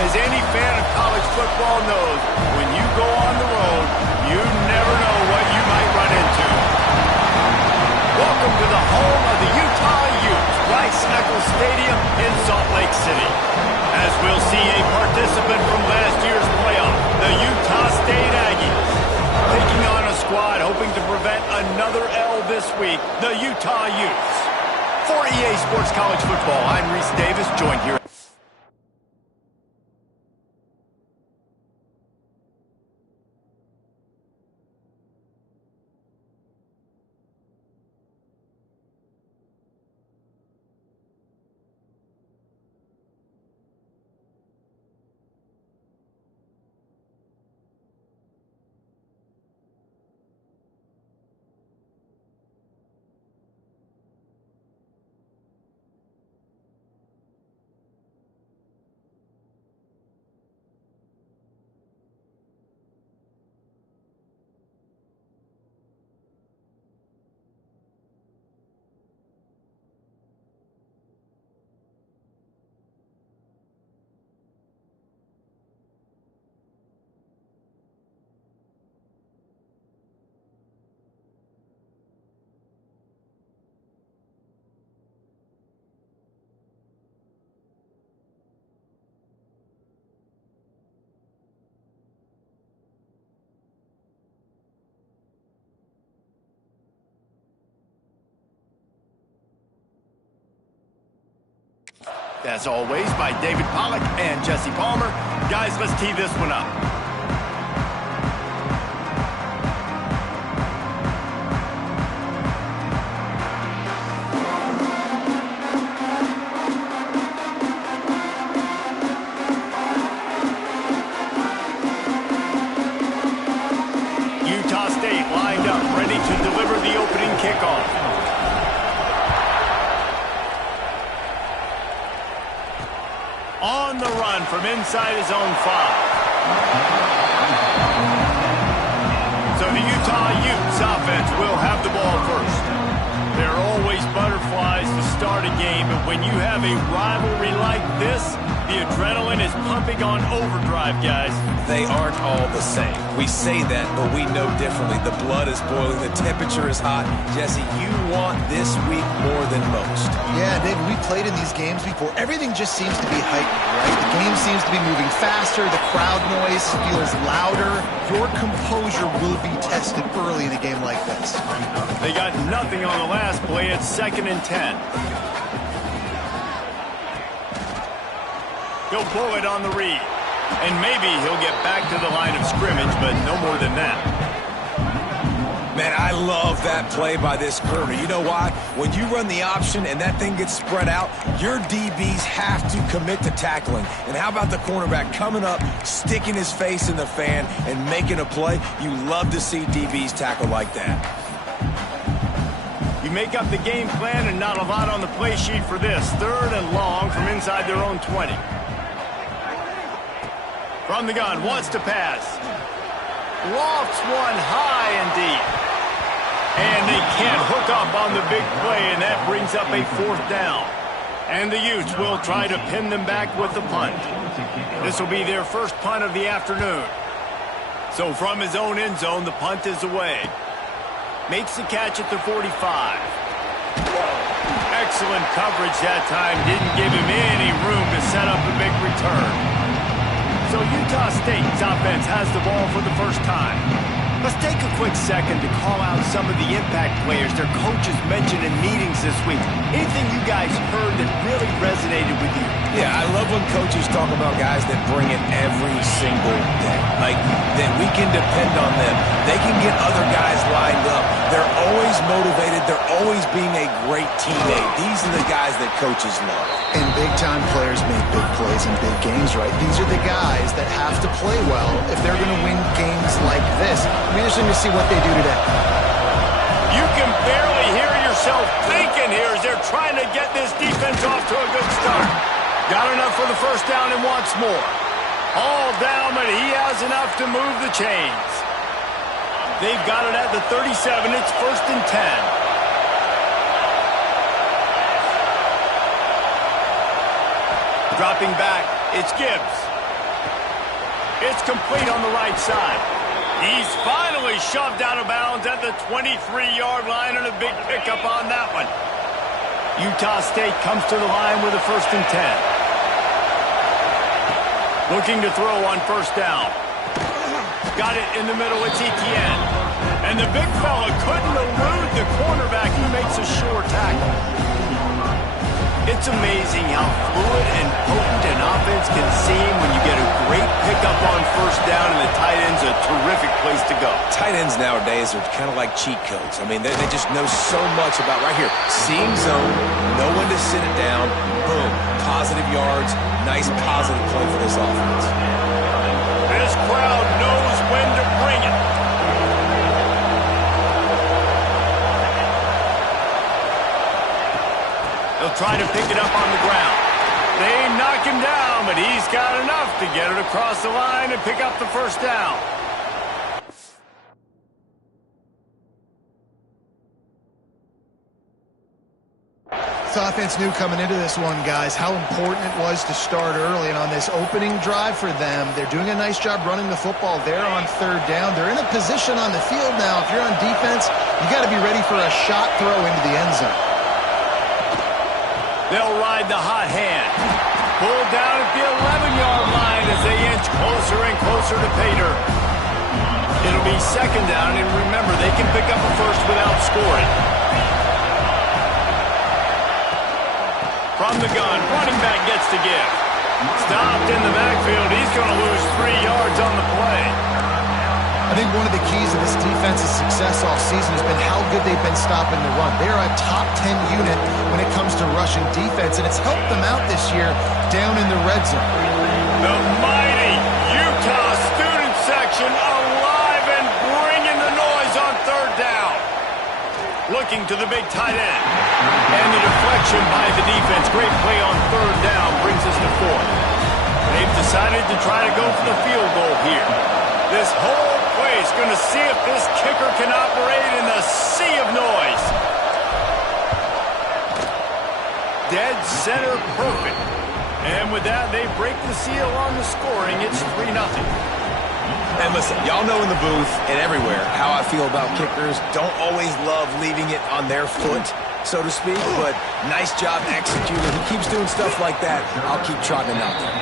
As any fan of college football knows, when you go on the road, you never know what you might run into. Welcome to the home of the Utah Utes, Rice-Eccles Stadium in Salt Lake City. As we'll see a participant from last year's playoff, the Utah State Aggies. Taking on a squad hoping to prevent another L this week, the Utah Utes. For EA Sports College Football, I'm Reese Davis, joined here. As always, by David Pollack and Jesse Palmer. Guys, let's tee this one up. Utah State lined up, ready to deliver the opening kickoff. On the run from inside his own 5. So the Utah Utes offense will have the ball first. There are always butterflies to start a game, but when you have a rivalry like this, the adrenaline is pumping on overdrive, guys. They aren't all the same. We say that, but we know differently. The blood is boiling. The temperature is hot. Jesse, you want this week more than most. Yeah, David, we played in these games before. Everything just seems to be heightened, right? The game seems to be moving faster. The crowd noise feels louder. Your composure will be tested early in a game like this. They got nothing on the last play. It's 2nd and 10. He'll pull it on the read. And maybe he'll get back to the line of scrimmage, but no more than that. Man, I love that play by this corner. You know why? When you run the option and that thing gets spread out, your DBs have to commit to tackling. And how about the cornerback coming up, sticking his face in the fan, and making a play? You love to see DBs tackle like that. You make up the game plan and not a lot on the play sheet for this. 3rd and long from inside their own 20. From the gun, wants to pass. Lofts one high and deep. And they can't hook up on the big play, and that brings up a 4th down. And the Utes will try to pin them back with the punt. This will be their first punt of the afternoon. So from his own end zone, the punt is away. Makes the catch at the 45. Excellent coverage that time. Didn't give him any room to set up a big return. So Utah State's offense has the ball for the first time. Let's take a quick second to call out some of the impact players their coaches mentioned in meetings this week. Anything you guys heard that really resonated with you? Yeah, I love when coaches talk about guys that bring it every single day. Like, that we can depend on them. They can get other guys lined up. They're always motivated. They're always being a great teammate. These are the guys that coaches love. And big-time players make big plays in big games, right? These are the guys that have to play well if they're going to win games like this. It'll be interesting to see what they do today. You can barely hear yourself thinking here as they're trying to get this defense off to a good start. Got enough for the first down and wants more. All down, but he has enough to move the chains. They've got it at the 37. It's 1st and 10. Dropping back, it's Gibbs. It's complete on the right side. He's finally shoved out of bounds at the 23-yard line, and a big pickup on that one. Utah State comes to the line with a 1st and 10. Looking to throw on 1st down. Got it in the middle, it's Etienne. And the big fella couldn't elude the cornerback who makes a sure tackle. It's amazing how fluid and potent an offense can seem when you get a great pickup on 1st down, and the tight end's a terrific place to go. Tight ends nowadays are kind of like cheat codes. I mean, they just know so much about right here. Seam zone, know when to sit it down, boom, positive yards, nice positive play for this offense. This crowd knows when to bring it. They'll try to pick it up on the ground. They knock him down, but he's got enough to get it across the line and pick up the 1st down. This offense knew coming into this one, guys, how important it was to start early. And on this opening drive for them, they're doing a nice job running the football. They're on 3rd down. They're in a position on the field now. If you're on defense, you got to be ready for a shot throw into the end zone. They'll ride the hot hand. Pull down at the 11-yard line as they inch closer and closer to Pater. It'll be 2nd down, and remember, they can pick up a 1st without scoring. From the gun, running back gets to give. Stopped in the backfield. He's going to lose 3 yards on the play. I think one of the keys of this defense's success all season has been how good they've been stopping the run. They are a top 10 unit when it comes to rushing defense, and it's helped them out this year down in the red zone. The mighty Utah student section alive and bringing the noise on 3rd down. Looking to the big tight end. And the deflection by the defense. Great play on 3rd down brings us to 4th. They've decided to try to go for the field goal here. This whole place going to see if this kicker can operate in the sea of noise. Dead center perfect. And with that, they break the seal on the scoring. It's 3-0. And listen, y'all know in the booth and everywhere how I feel about kickers. Don't always love leaving it on their foot, so to speak, but nice job executing. He keeps doing stuff like that. I'll keep trotting him out there.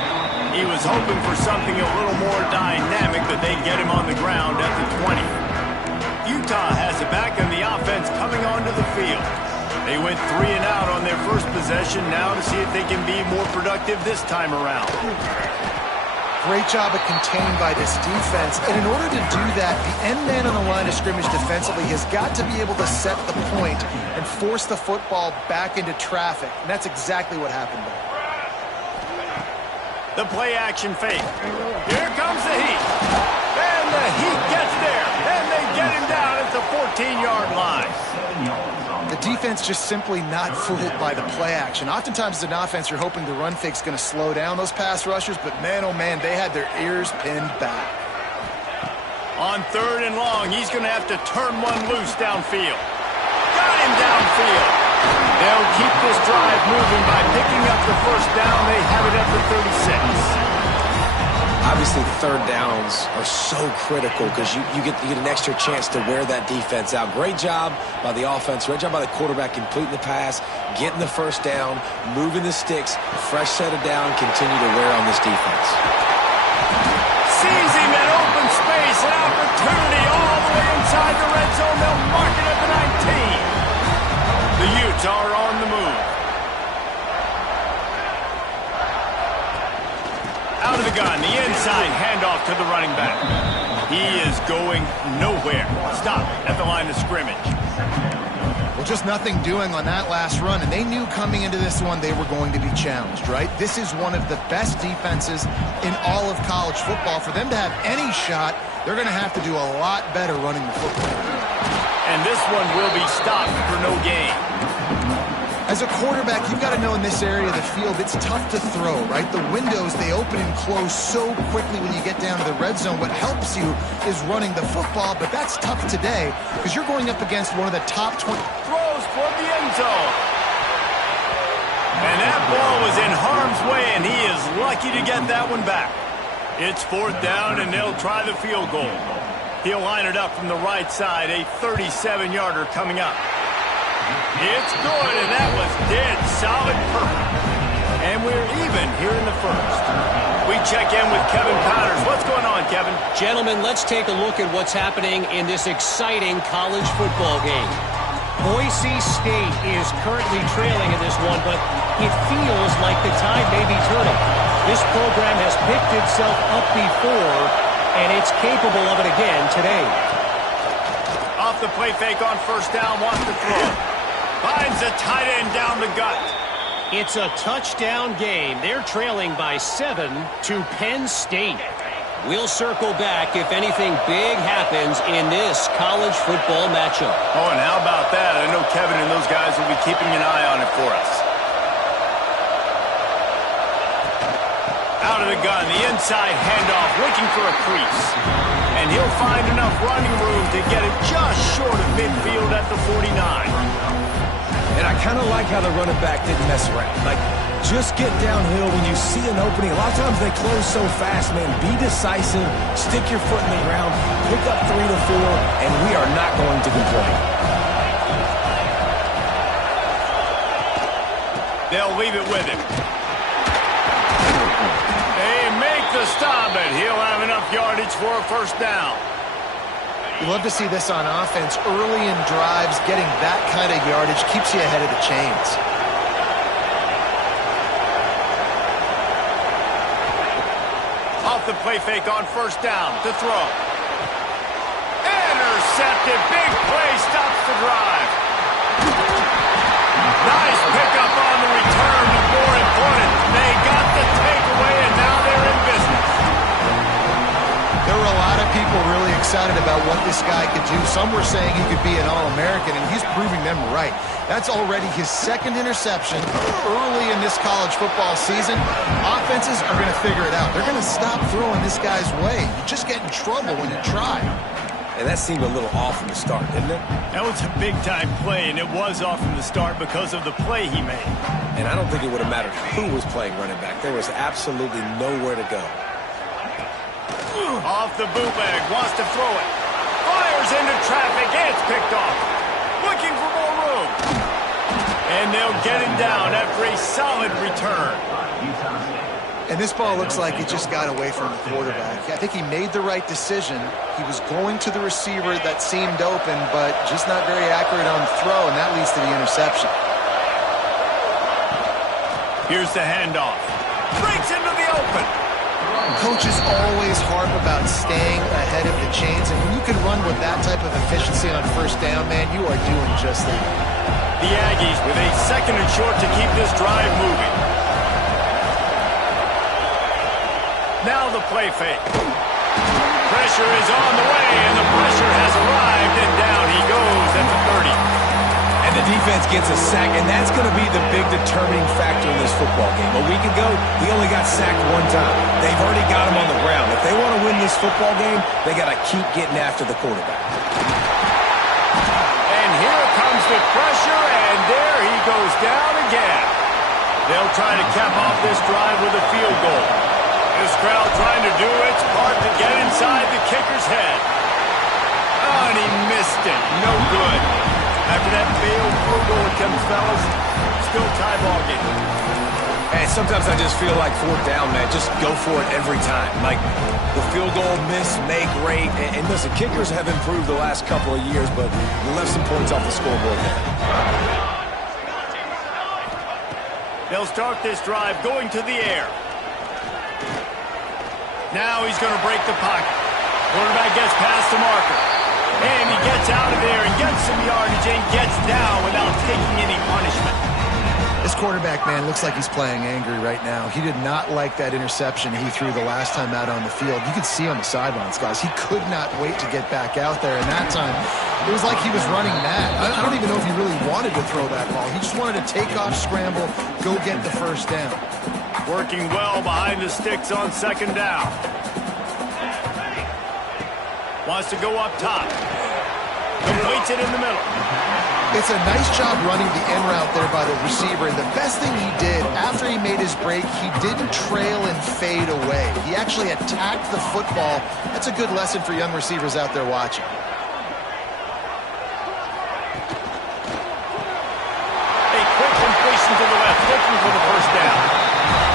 He was hoping for something a little more dynamic, but they get him on the ground at the 20. Utah has it back, and the offense coming onto the field. They went 3 and out on their first possession, now to see if they can be more productive this time around. Great job of contained by this defense. And in order to do that, the end man on the line of scrimmage defensively has got to be able to set the point and force the football back into traffic. And that's exactly what happened there. The play action fake. Here comes the heat. And the heat gets there. And they get him down at the 14-yard line. The defense just simply not fooled by the play action. Oftentimes as an offense, you're hoping the run fake's going to slow down those pass rushers, but man, oh man, they had their ears pinned back. On 3rd and long, he's going to have to turn one loose downfield. got him downfield. They'll keep this drive moving by picking up the first down. They have it at the 36. Obviously, third downs are so critical because you get an extra chance to wear that defense out. Great job by the offense. Great job by the quarterback completing the pass, getting the first down, moving the sticks, fresh set of down, continue to wear on this defense. Sees him in open space, an opportunity all the way inside the red zone. They'll mark it at the 19. The Utes are on the move. Out of the gun, the inside handoff to the running back. He is going nowhere. Stop at the line of scrimmage. Well, just nothing doing on that last run, and they knew coming into this one they were going to be challenged, right? This is one of the best defenses in all of college football. For them to have any shot, they're going to have to do a lot better running the football. And this one will be stopped for no gain. As a quarterback, you've got to know in this area of the field, it's tough to throw, right? The windows, they open and close so quickly when you get down to the red zone. What helps you is running the football, but that's tough today because you're going up against one of the top 20. Throws toward the end zone. And that ball was in harm's way, and he is lucky to get that one back. It's fourth down, and they'll try the field goal. He'll line it up from the right side, a 37-yarder coming up. It's good, and that was dead solid perfect. And we're even here in the first. We check in with Kevin Powers. What's going on, Kevin? Gentlemen, let's take a look at what's happening in this exciting college football game. Boise State is currently trailing in this one, but it feels like the tide may be turning. This program has picked itself up before, and it's capable of it again today. Off the play fake on first down, wants to throw. Finds a tight end down the gut. It's a touchdown game. They're trailing by 7 to Penn State. We'll circle back if anything big happens in this college football matchup. Oh, and how about that? I know Kevin and those guys will be keeping an eye on it for us. Out of the gun, the inside handoff, looking for a crease. And he'll find enough running room to get it just short of midfield at the 49. And I kind of like how the running back didn't mess around. Like, just get downhill when you see an opening. A lot of times they close so fast, man. Be decisive, stick your foot in the ground, pick up 3 to 4, and we are not going to complain. They'll leave it with him. They make the stop, and he'll have enough yardage for a first down. You love to see this on offense. Early in drives, getting that kind of yardage keeps you ahead of the chains. Off the play fake on first down to throw. Intercepted. Big play stops the drive. Nice pickup on the return, but more important, they got the takeaway, and now they're in business. There were a lot of people really excited about what this guy could do. Some were saying he could be an All-American, and he's proving them right. That's already his second interception early in this college football season. Offenses are going to figure it out. They're going to stop throwing this guy's way. You just get in trouble when you try. And that seemed a little off from the start, didn't it? That was a big-time play, and it was off from the start because of the play he made. And I don't think it would have mattered who was playing running back. There was absolutely nowhere to go. Off the bootleg, wants to throw it. Fires into traffic, it's picked off. Looking for more room. And they'll get him down after a solid return. And this ball looks like it just got away from the quarterback. I think he made the right decision. He was going to the receiver that seemed open, but just not very accurate on the throw, and that leads to the interception. Here's the handoff. Breaks into the open. Coaches always harp about staying ahead of the chains, and when you can run with that type of efficiency on first down, man, you are doing just that. The Aggies with a second and short to keep this drive moving. Now the play fake. Pressure is on the way, and the pressure has arrived, and down he goes at the 30. And the defense gets a sack, and that's going to be the big determining factor in this football game. A week ago, he only got sacked one time. They've already got him on the ground. If they want to win this football game, they got to keep getting after the quarterback. And here comes with pressure, and there he goes down again. They'll try to cap off this drive with a field goal. This crowd trying to do its part to get inside the kicker's head. Oh, and he missed it. No good. After that failed field goal attempt, fellas, still tie ball game. And sometimes I just feel like fourth down, man. Just go for it every time. Like the field goal, miss, make, rate. And listen, kickers have improved the last couple of years, but you left some points off the scoreboard there. They'll start this drive going to the air. Now he's going to break the pocket. Quarterback gets past the marker. And he gets out of there and gets some yardage and gets down without taking any punishment. This quarterback, man, looks like he's playing angry right now. He did not like that interception he threw the last time out on the field. You could see on the sidelines, guys. He could not wait to get back out there. And that time, it was like he was running mad. I don't even know if he really wanted to throw that ball. He just wanted to take off, scramble, go get the first down. Working well behind the sticks on second down. Wants to go up top. Completes it in the middle. It's a nice job running the end route there by the receiver. And the best thing he did after he made his break, he didn't trail and fade away. He actually attacked the football. That's a good lesson for young receivers out there watching. A quick completion to the left, looking for the first down.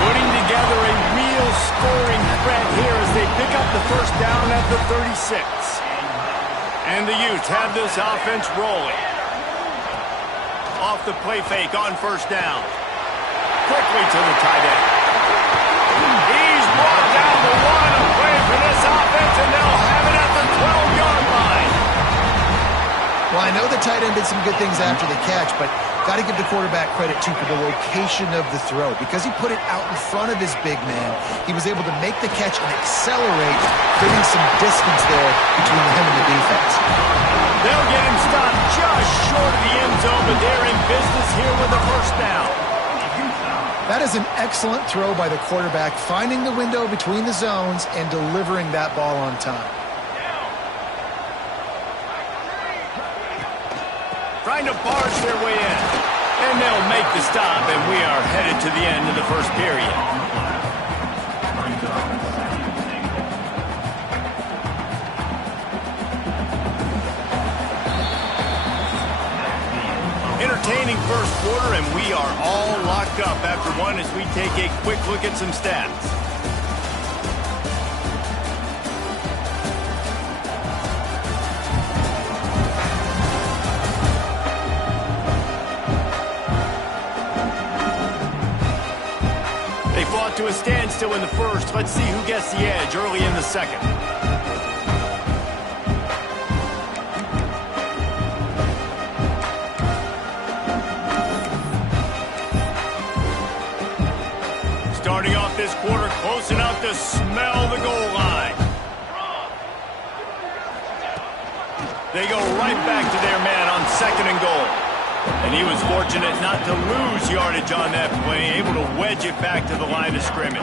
Putting together a real scoring threat here as they pick up the first down at the 36. And the Utes have this offense rolling. Off the play fake on first down. Quickly to the tight end. He's brought down the one, a play for this offense, and they'll have it at the 12-yard line. Well, I know the tight end did some good things after the catch, but got to give the quarterback credit, too, for the location of the throw. Because he put it out in front of his big man, he was able to make the catch and accelerate, creating some distance there between him and the defense. They'll get him stopped just short of the end zone, but they're in business here with a first down. That is an excellent throw by the quarterback, finding the window between the zones and delivering that ball on time. Trying to barge their way in. And they'll make the stop, and we are headed to the end of the first period. Entertaining first quarter, and we are all locked up after one as we take a quick look at some stats. They fought to a standstill in the first. Let's see who gets the edge early in the second. Starting off this quarter close enough to smell the goal line. They go right back to their man on second and goal. And he was fortunate not to lose yardage on that play, able to wedge it back to the line of scrimmage.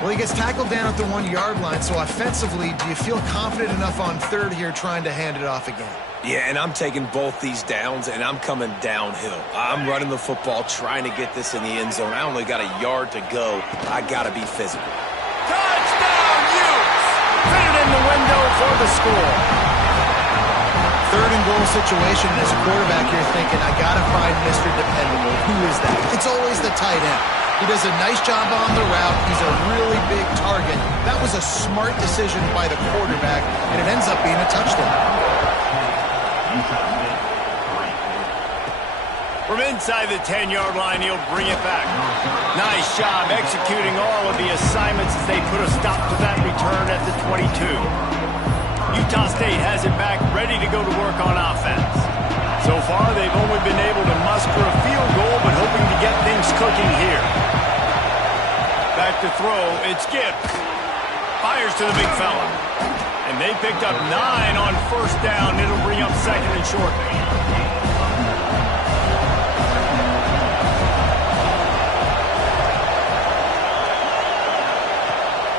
Well, he gets tackled down at the 1-yard line, so offensively, do you feel confident enough on third here trying to hand it off again? Yeah, and I'm taking both these downs, and I'm coming downhill. I'm running the football, trying to get this in the end zone. I only got a yard to go. I got to be physical. Touchdown, Utes! Fit it in the window for the score. Third and goal situation, and as a quarterback, you're thinking, I got to find Mr. Dependable. Who is that? It's always the tight end. He does a nice job on the route. He's a really big target. That was a smart decision by the quarterback, and it ends up being a touchdown. From inside the 10-yard line, he'll bring it back. Nice job executing all of the assignments as they put a stop to that return at the 22. Utah State has it back, ready to go to work on offense. So far, they've only been able to muster a field goal, but hoping to get things cooking here. Back to throw, it's Gibbs. Fires to the big fella. And they picked up 9 on first down. It'll bring up second and short.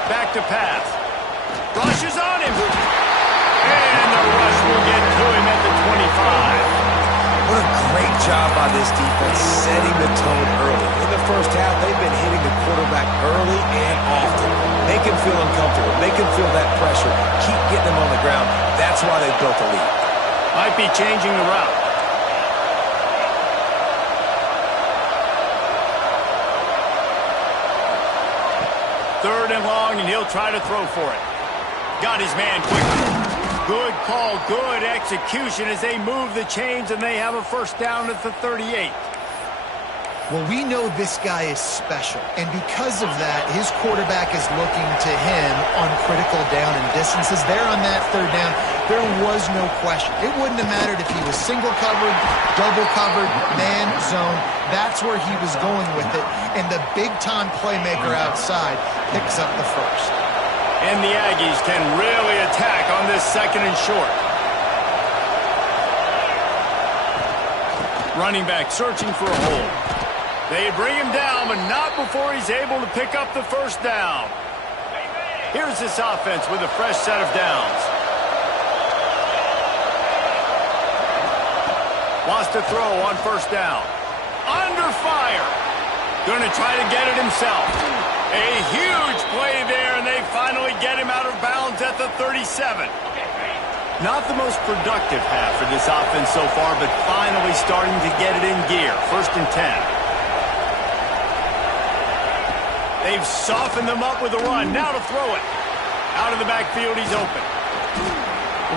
Back to pass. Rush is on him. And the rush will get to him at the 25. job by this defense setting the tone early. In the first half, they've been hitting the quarterback early and often. Make him feel uncomfortable. Make him feel that pressure. Keep getting him on the ground. That's why they built the lead. Might be changing the route. Third and long, and he'll try to throw for it. Got his man quickly. Good call, good execution as they move the chains, and they have a first down at the 38. Well, we know this guy is special, and because of that, his quarterback is looking to him on critical down and distances. There on that third down, there was no question. It wouldn't have mattered if he was single covered, double covered, man, zone. That's where he was going with it, and the big-time playmaker outside picks up the first. And the Aggies can really attack on this second and short. Running back searching for a hole. They bring him down, but not before he's able to pick up the first down. Here's this offense with a fresh set of downs. Wants to throw on first down. Under fire. Going to try to get it himself. A huge play there, and they finally get him out of bounds at the 37. Not the most productive half for this offense so far, but finally starting to get it in gear. First and 10. They've softened them up with a run. Now to throw it. Out of the backfield, he's open.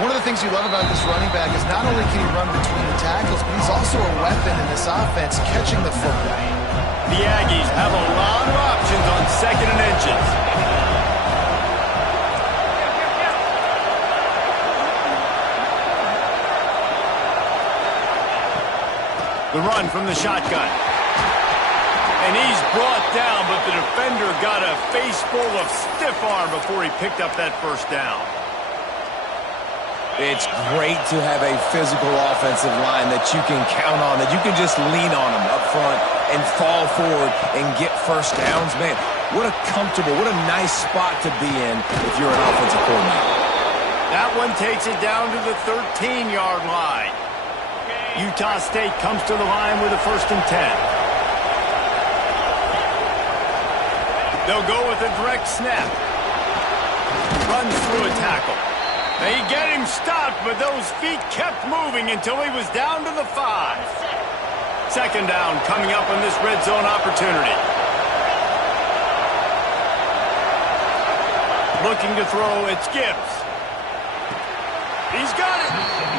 One of the things you love about this running back is not only can he run between the tackles, but he's also a weapon in this offense, catching the football. The Aggies have a lot of options on second and inches. The run from the shotgun. And he's brought down, but the defender got a face full of stiff arm before he picked up that first down. It's great to have a physical offensive line that you can count on, that you can just lean on them up front and fall forward and get first downs. Man, what a comfortable, what a nice spot to be in if you're an offensive coordinator. That one takes it down to the 13-yard line. Utah State comes to the line with a first and 10. They'll go with a direct snap. Runs through a tackle. They get him stopped, but those feet kept moving until he was down to the 5. Second down coming up on this red zone opportunity. Looking to throw, it's Gibbs. He's got it.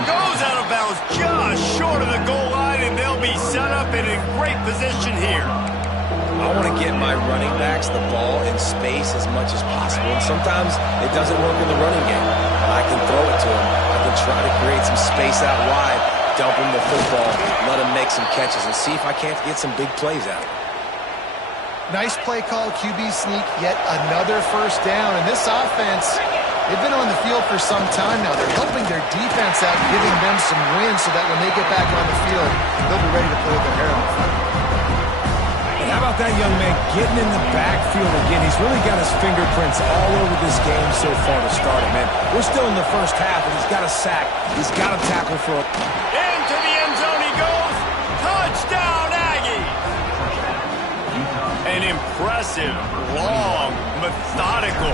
Goes out of bounds just short of the goal line, and they'll be set up in a great position here. I want to get my running backs the ball in space as much as possible. And sometimes it doesn't work in the running game. I can throw it to him. I can try to create some space out wide, dump him the football, let him make some catches, and see if I can't get some big plays out. Nice play call, QB sneak, yet another first down. And this offense, they've been on the field for some time now. They're helping their defense out, giving them some wins so that when they get back on the field, they'll be ready to play their hair off. How about that young man getting in the backfield again? He's really got his fingerprints all over this game so far to start it, man. We're still in the first half, and he's got a sack. He's got a tackle for a... Into the end zone he goes. Touchdown, Aggies! An impressive, long, methodical,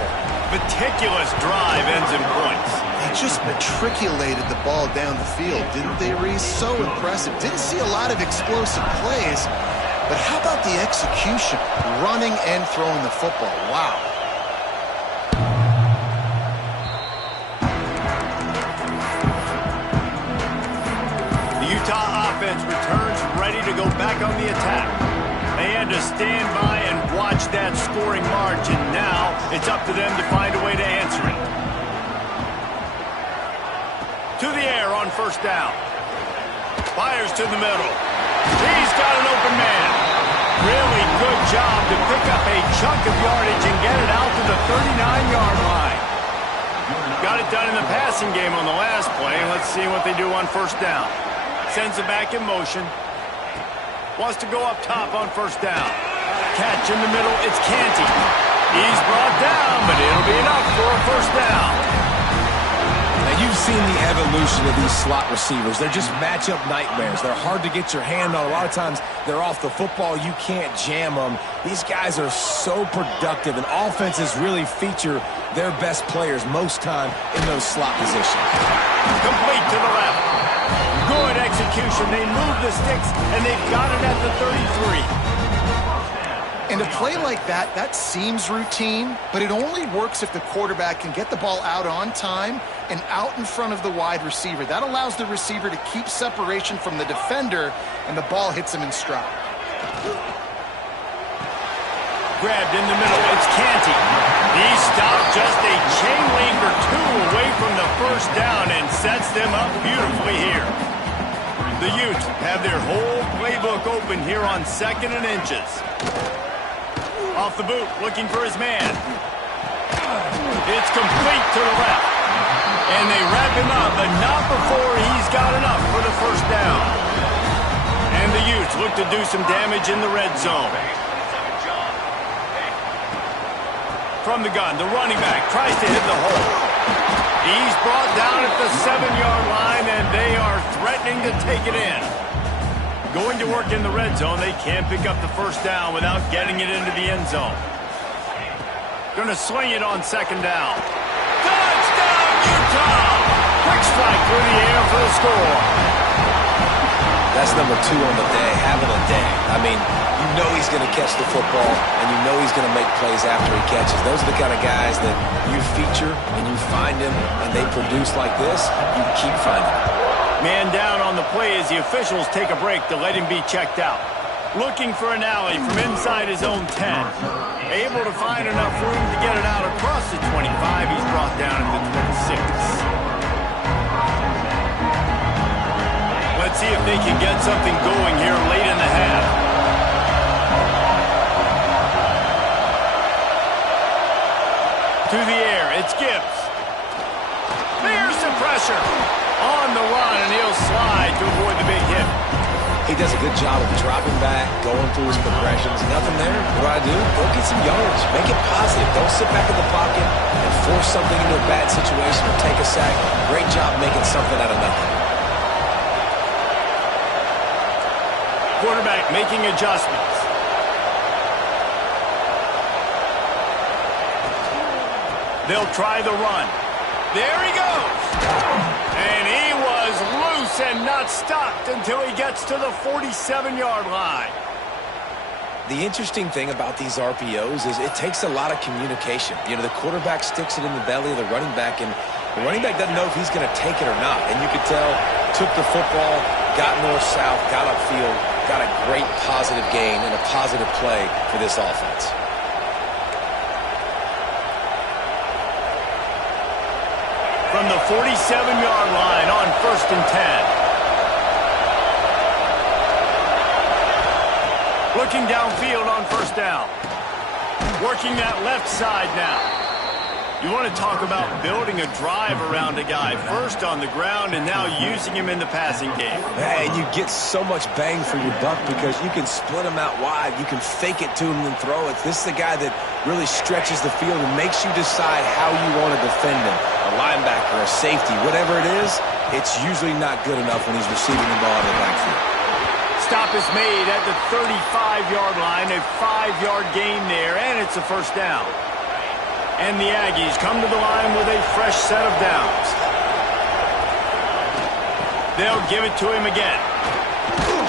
meticulous drive ends in points. They just matriculated the ball down the field, didn't they, Reese? So impressive. Didn't see a lot of explosive plays. But how about the execution, running and throwing the football? Wow. The Utah offense returns ready to go back on the attack. They had to stand by and watch that scoring margin. Now it's up to them to find a way to answer it. To the air on first down. Fires to the middle. He's got an open man. Really good job to pick up a chunk of yardage and get it out to the 39-yard line. Got it done in the passing game on the last play. Let's see what they do on first down. Sends it back in motion. Wants to go up top on first down. Catch in the middle. It's Canty. He's brought down, but it'll be enough for a first down. Now, you've We've seen the evolution of these slot receivers. They're just matchup nightmares. They're hard to get your hand on. A lot of times they're off the football. You can't jam them. These guys are so productive, and offenses really feature their best players most time in those slot positions. Complete to the left. Good execution. They move the sticks, and they've got it at the 33. And a play like that, that seems routine, but it only works if the quarterback can get the ball out on time and out in front of the wide receiver. That allows the receiver to keep separation from the defender, and the ball hits him in stride. Grabbed in the middle. It's Canty. He stopped just a chain link or two away from the first down and sets them up beautifully here. The Utes have their whole playbook open here on 2nd and inches. Off the boot, looking for his man. It's complete to the left. And they wrap him up, but not before he's got enough for the first down. And the Utes look to do some damage in the red zone. From the gun, the running back tries to hit the hole. He's brought down at the 7-yard line, and they are threatening to take it in. Going to work in the red zone, they can't pick up the first down without getting it into the end zone. Going to swing it on 2nd down. Touchdown, Utah! Quick strike through the air for the score. That's number 2 on the day, having a day. I mean, you know he's going to catch the football, and you know he's going to make plays after he catches. Those are the kind of guys that you feature, and you find him, and they produce like this, you keep finding them. Man down on the play as the officials take a break to let him be checked out. Looking for an alley from inside his own 10. Able to find enough room to get it out across the 25. He's brought down at the 26. Let's see if they can get something going here late in the half. To the air, it's Gibbs. There's the pressure. On the run, and he'll slide to avoid the big hit. He does a good job of dropping back, going through his progressions. Nothing there. What do? Go get some yards. Make it positive. Don't sit back in the pocket and force something into a bad situation or take a sack. Great job making something out of nothing. Quarterback making adjustments. They'll try the run. There he goes. And he was loose and not stopped until he gets to the 47-yard line. The interesting thing about these RPOs is it takes a lot of communication. You know, the quarterback sticks it in the belly of the running back, and the running back doesn't know if he's going to take it or not. And you could tell, took the football, got north-south, got upfield, got a great positive gain and a positive play for this offense. From the 47-yard line on 1st and 10. Looking downfield on 1st down. Working that left side now. You want to talk about building a drive around a guy. First on the ground and now using him in the passing game. And you get so much bang for your buck because you can split him out wide. You can fake it to him and throw it. This is a guy that really stretches the field and makes you decide how you want to defend him. A linebacker, a safety, whatever it is, it's usually not good enough when he's receiving the ball in the backfield. Stop is made at the 35-yard line, a 5-yard gain there, and it's a first down. And the Aggies come to the line with a fresh set of downs. They'll give it to him again.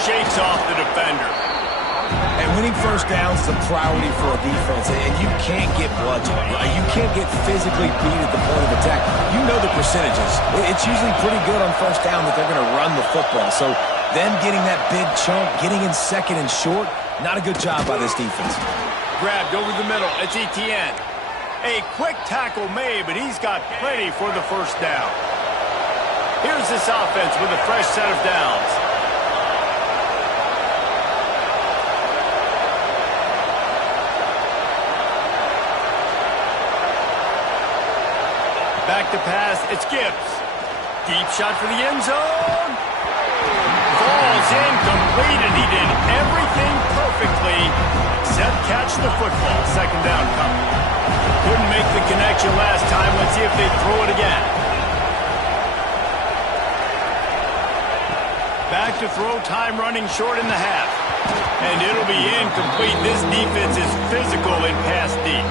Shakes off the defender. And winning first downs is a priority for a defense, and you can't get bludgeoned. You can't get physically beat at the point of attack. You know the percentages. It's usually pretty good on first down that they're going to run the football. So them getting that big chunk, getting in 2nd and short, not a good job by this defense. Grabbed over the middle. It's Etienne. A quick tackle made, but he's got plenty for the first down. Here's this offense with a fresh set of downs. Back to pass, it's Gibbs. Deep shot for the end zone. Falls incomplete, and he did everything perfectly except catch the football. 2nd down coming. Couldn't make the connection last time. Let's see if they throw it again. Back to throw, time running short in the half. And it'll be incomplete. This defense is physical in pass deep.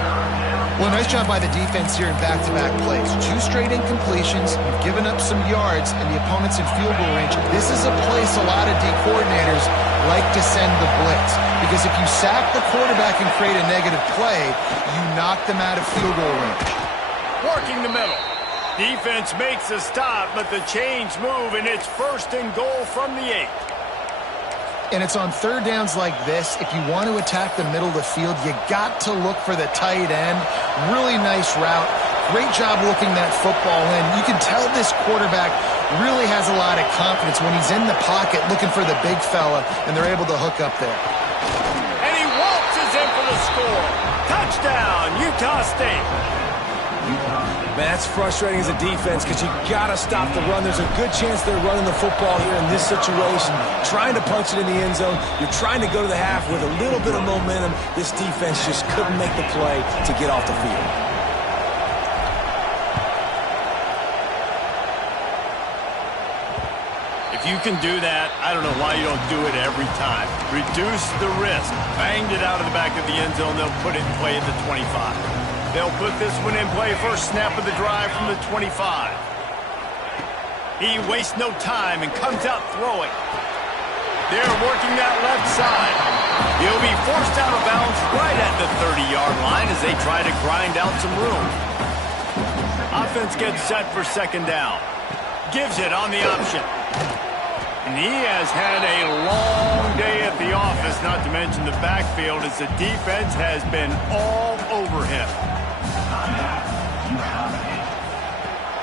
Well, nice job by the defense here in back-to-back plays. 2 straight incompletions, you've given up some yards, and the opponent's in field goal range. This is a place a lot of D coordinators like to send the blitz, because if you sack the quarterback and create a negative play, you knock them out of field goal range. Working the middle. Defense makes a stop, but the chains move, and it's 1st and goal from the 8. And it's on 3rd downs like this. If you want to attack the middle of the field, you got to look for the tight end. Really nice route. Great job looking that football in. You can tell this quarterback really has a lot of confidence when he's in the pocket looking for the big fella, and they're able to hook up there. And he waltzes in for the score. Touchdown, Utah State. Man, that's frustrating as a defense because you got to stop the run. There's a good chance they're running the football here in this situation, trying to punch it in the end zone. You're trying to go to the half with a little bit of momentum. This defense just couldn't make the play to get off the field. If you can do that, I don't know why you don't do it every time. Reduce the risk. Banged it out of the back of the end zone. They'll put it in play at the 25. They'll put this one in play first snap of the drive from the 25. He wastes no time and comes out throwing. They're working that left side. He'll be forced out of bounds right at the 30-yard line as they try to grind out some room. Offense gets set for 2nd down. Gives it on the option. And he has had a long day at the office, not to mention the backfield, as the defense has been all over him.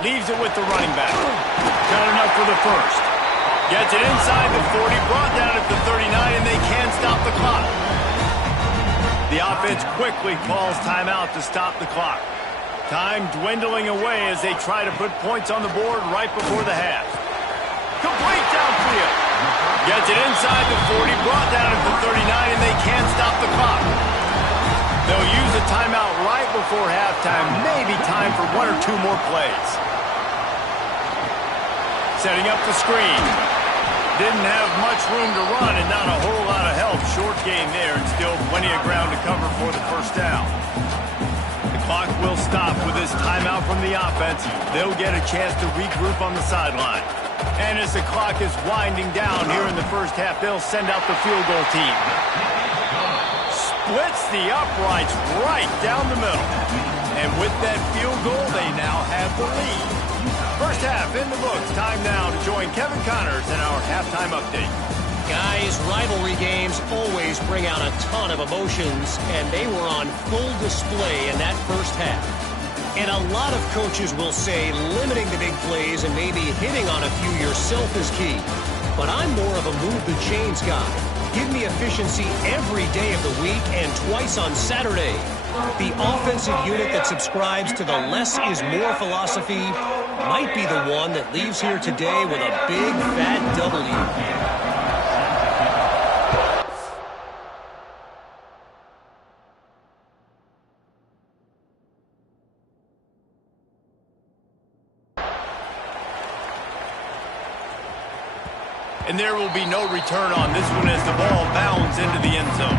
Leaves it with the running back. Got enough for the 1st. Gets it inside the 40, brought down at the 39, and they can't stop the clock. The offense quickly calls timeout to stop the clock. Time dwindling away as they try to put points on the board right before the half. Complete downfield. Gets it inside the 40, brought down at the 39, and they can't stop the clock. They'll use a timeout right before halftime, maybe time for 1 or 2 more plays. Setting up the screen. Didn't have much room to run and not a whole lot of help. Short game there and still plenty of ground to cover for the 1st down. The clock will stop with this timeout from the offense. They'll get a chance to regroup on the sideline. And as the clock is winding down here in the 1st half, they'll send out the field goal team. Splits the uprights right down the middle. And with that field goal, they now have the lead. 1st half in the books. Time now to join Kevin Connors in our halftime update. Guys, rivalry games always bring out a ton of emotions, and they were on full display in that 1st half. And a lot of coaches will say limiting the big plays and maybe hitting on a few yourself is key. But I'm more of a move the chains guy. Give me efficiency every day of the week and twice on Saturday. The offensive unit that subscribes to the less is more philosophy might be the one that leaves here today with a big fat W. And there will be no return on this one as the ball bounds into the end zone.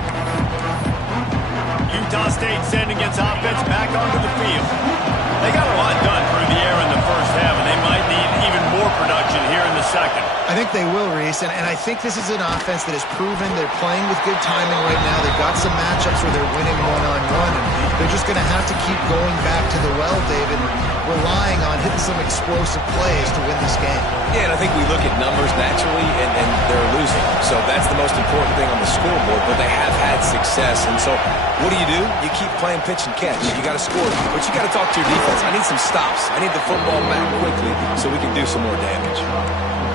Utah State sending its offense back onto the field. They got a lot done through the air in the 1st half, and they might need even more production here in the 2nd. I think they will, Reese, and I think this is an offense that has proven they're playing with good timing right now. They've got some matchups where they're winning one-on-one, and they're just going to have to keep going back to the well, David, relying on hitting some explosive plays to win this game. Yeah, and I think we look at numbers naturally, and they're losing. So that's the most important thing on the scoreboard, but they have had success. And so what do? You keep playing pitch and catch. You got to score, but you got to talk to your defense. I need some stops. I need the football back quickly so we can do some more damage.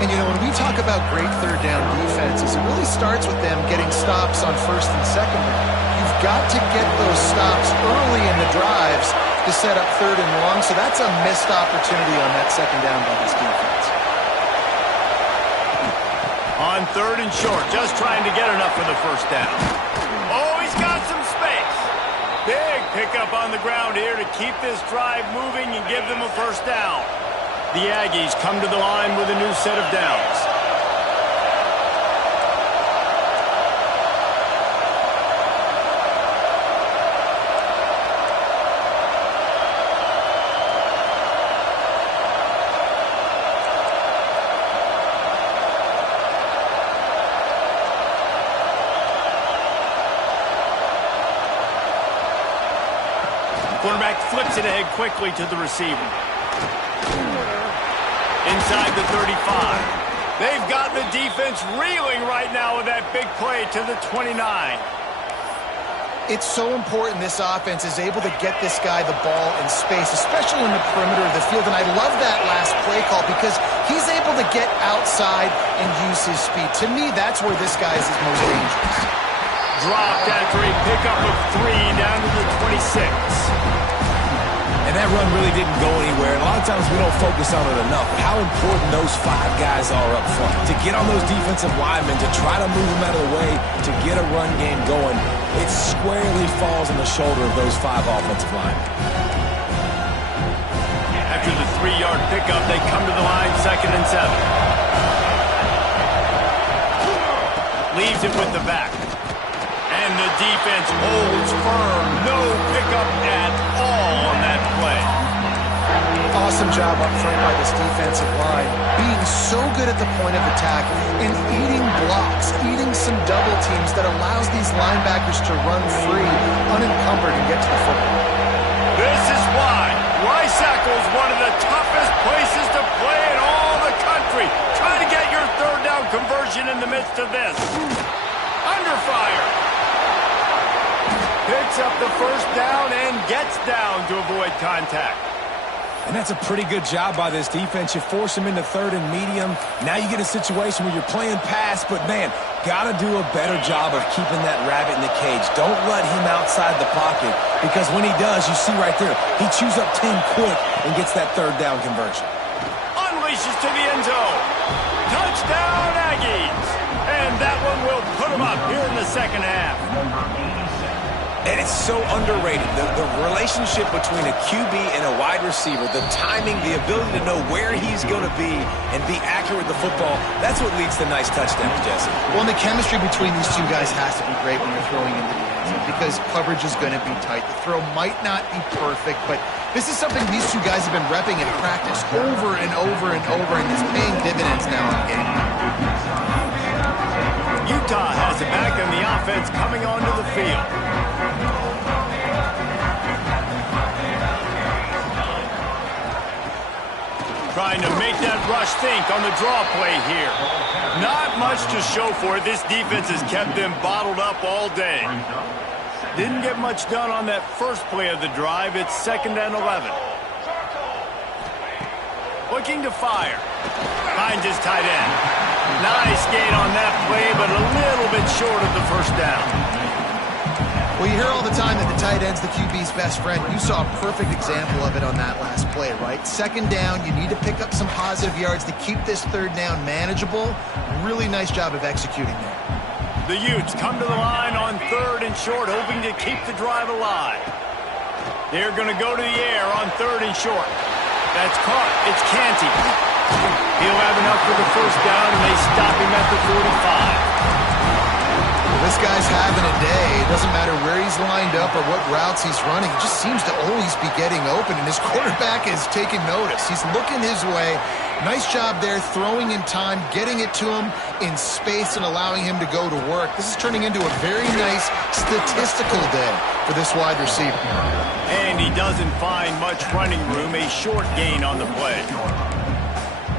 And, you know, when we talk about great 3rd down defenses, it really starts with them getting stops on 1st and 2nd down. You've got to get those stops early in the drives to set up 3rd and long, so that's a missed opportunity on that 2nd down by this defense. On 3rd and short, just trying to get enough for the 1st down. Oh, he's got some space. Big pickup on the ground here to keep this drive moving and give them a 1st down. The Aggies come to the line with a new set of downs. Quarterback flips it ahead quickly to the receiver. Inside the 35. They've got the defense reeling right now with that big play to the 29. It's so important this offense is able to get this guy the ball in space, especially in the perimeter of the field. And I love that last play call because he's able to get outside and use his speed. To me, that's where this guy is his most dangerous. Dropped after a pickup of 3 down to the 26. And that run really didn't go anywhere. And a lot of times we don't focus on it enough. But how important those 5 guys are up front. To get on those defensive linemen, to try to move them out of the way, to get a run game going, it squarely falls on the shoulder of those 5 offensive linemen. After the 3-yard pickup, they come to the line, 2nd and 7. Leaves it with the back. And the defense holds firm. No pickup at all on that play. Awesome job up front by this defensive line. Being so good at the point of attack and eating blocks, eating some double teams that allows these linebackers to run free, unencumbered, and get to the football. This is why Rice-Eccles is one of the toughest places to play in all the country. Try to get your 3rd down conversion in the midst of this. Under fire. Picks up the 1st down and gets down to avoid contact. And that's a pretty good job by this defense. You force them into 3rd and medium. Now you get a situation where you're playing pass, but, man, got to do a better job of keeping that rabbit in the cage. Don't let him outside the pocket because when he does, you see right there, he chews up 10 quick and gets that 3rd down conversion. Unleashes to the end zone. Touchdown, Aggies. And that one will put them up here in the 2nd half. And it's so underrated. The relationship between a QB and a wide receiver, the timing, the ability to know where he's going to be and be accurate with the football, that's what leads to nice touchdowns, Jesse. Well, and the chemistry between these 2 guys has to be great when you're throwing into the end zone because coverage is going to be tight. The throw might not be perfect, but this is something these 2 guys have been repping in practice over and over and over, and it's paying dividends now in the game. Utah has it back, and the offense coming onto the field. Trying to make that rush think on the draw play here. Not much to show for it. This defense has kept them bottled up all day. Didn't get much done on that first play of the drive. It's 2nd and 11. Looking to fire. Finds his tight end. Nice gain on that play, but a little bit short of the 1st down. Well, you hear all the time that the tight end's the QB's best friend. You saw a perfect example of it on that last play, right? 2nd down, you need to pick up some positive yards to keep this 3rd down manageable. Really nice job of executing there. The Utes come to the line on 3rd and short, hoping to keep the drive alive. They're going to go to the air on 3rd and short. That's caught. It's Canty. He'll have enough for the 1st down, and they stop him at the 45. This guy's having a day. It doesn't matter where he's lined up or what routes he's running. He just seems to always be getting open, and his quarterback is taking notice. He's looking his way. Nice job there, throwing in time, getting it to him in space and allowing him to go to work. This is turning into a very nice statistical day for this wide receiver. And he doesn't find much running room. A short gain on the play.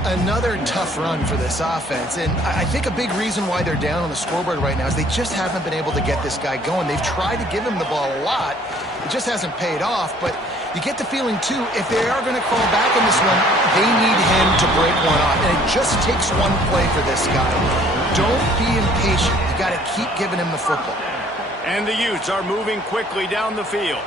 Another tough run for this offense, and I think a big reason why they're down on the scoreboard right now is they just haven't been able to get this guy going. They've tried to give him the ball a lot. It just hasn't paid off, but you get the feeling, too, if they are going to crawl back in this one, they need him to break one off, and it just takes one play for this guy. Don't be impatient. You got to keep giving him the football. And the Utes are moving quickly down the field.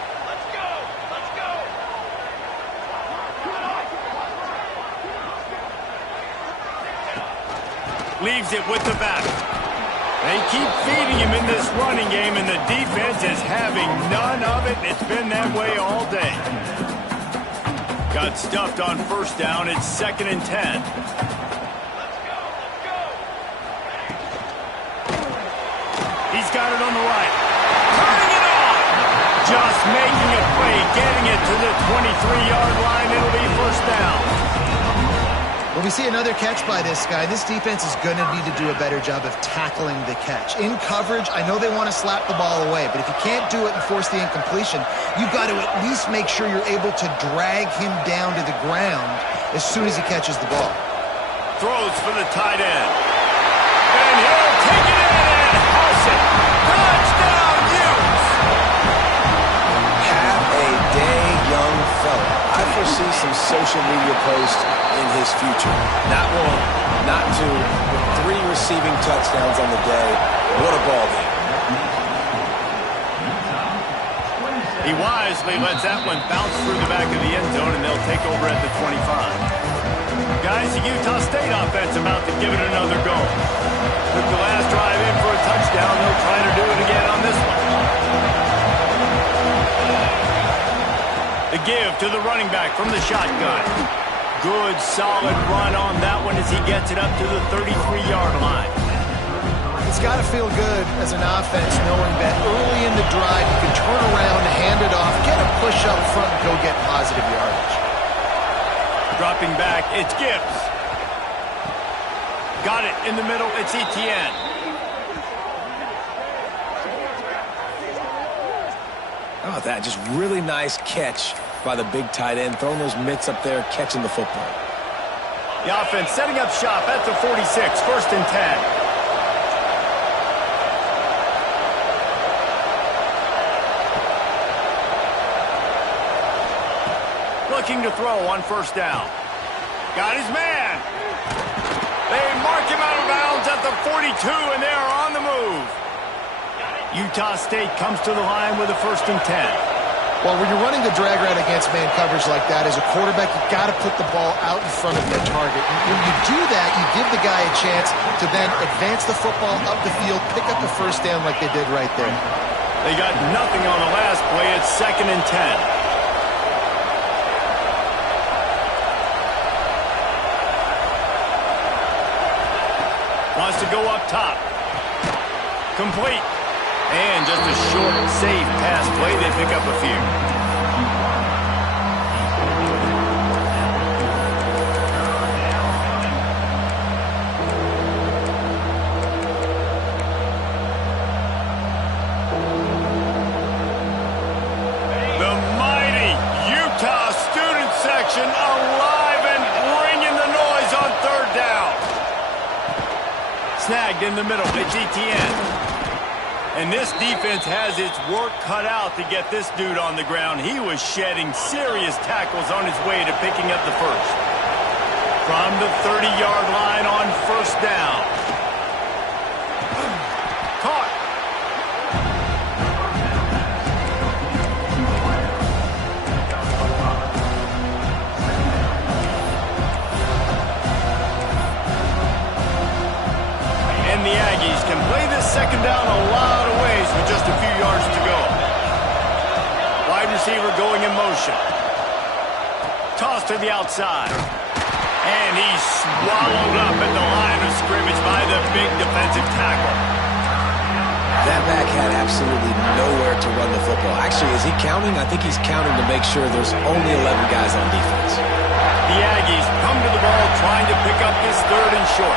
Leaves it with the back. They keep feeding him in this running game, and the defense is having none of it. It's been that way all day. Got stuffed on 1st down. It's 2nd and 10. He's got it on the right. Turning it on. Just making a play, getting it to the 23-yard line. It'll be 1st down. Well, we see another catch by this guy. This defense is going to need to do a better job of tackling the catch. In coverage, I know they want to slap the ball away, but if you can't do it and force the incompletion, you've got to at least make sure you're able to drag him down to the ground as soon as he catches the ball. Throws for the tight end. And he'll take it in and house it. Touchdown, Utes! Have a day, young fella. I foresee some social media posts in his future. Not one, not two, but 3 receiving touchdowns on the day. What a ball game. He wisely lets that one bounce through the back of the end zone, and they'll take over at the 25. Guys, the Utah State offense about to give it another go. Took the last drive in for a touchdown. They'll try to do it again on this one. The give to the running back from the shotgun. Good, solid run on that one as he gets it up to the 33-yard line. It's got to feel good as an offense knowing that early in the drive you can turn around, hand it off, get a push up front, and go get positive yardage. Dropping back, it's Gibbs. Got it in the middle, it's Etienne. How about that? Just really nice catch by the big tight end, throwing those mitts up there, catching the football. The offense setting up shop at the 46, 1st and 10. Looking to throw on 1st down. Got his man. They mark him out of bounds at the 42, and they are on the move. Utah State comes to the line with a 1st and 10. Well, when you're running the drag route against man coverage like that, as a quarterback, you've got to put the ball out in front of the target. When you do that, you give the guy a chance to then advance the football up the field, pick up the 1st down like they did right there. They got nothing on the last play. It's 2nd and 10. Wants to go up top. Complete. And just a short, safe pass play. They pick up a few. The mighty Utah student section alive and bringing the noise on 3rd down. Snagged in the middle. It's Etienne. And this defense has its work cut out to get this dude on the ground. He was shedding serious tackles on his way to picking up the 1st. From the 30-yard line on 1st down. Caught. And the Aggies can play this 2nd down a lot of ways with just a few yards to go. Wide receiver going in motion. Toss to the outside. And he's swallowed up at the line of scrimmage by the big defensive tackle. That back had absolutely nowhere to run the football. Actually, is he counting? I think he's counting to make sure there's only 11 guys on defense. The Aggies come to the ball trying to pick up this 3rd and short.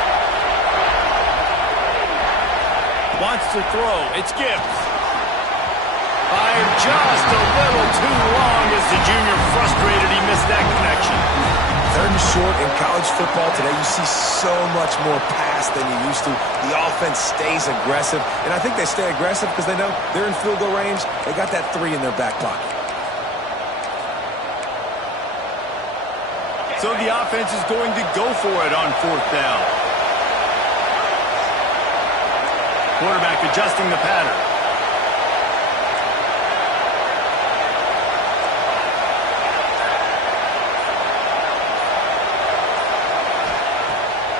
Wants to throw. It's Gibbs. Fired just a little too long as the junior frustrated. He missed that connection. 3rd and short in college football today, you see so much more pass than you used to. The offense stays aggressive, and I think they stay aggressive because they know they're in field goal range. They got that 3 in their back pocket. So the offense is going to go for it on 4th down. Quarterback adjusting the pattern.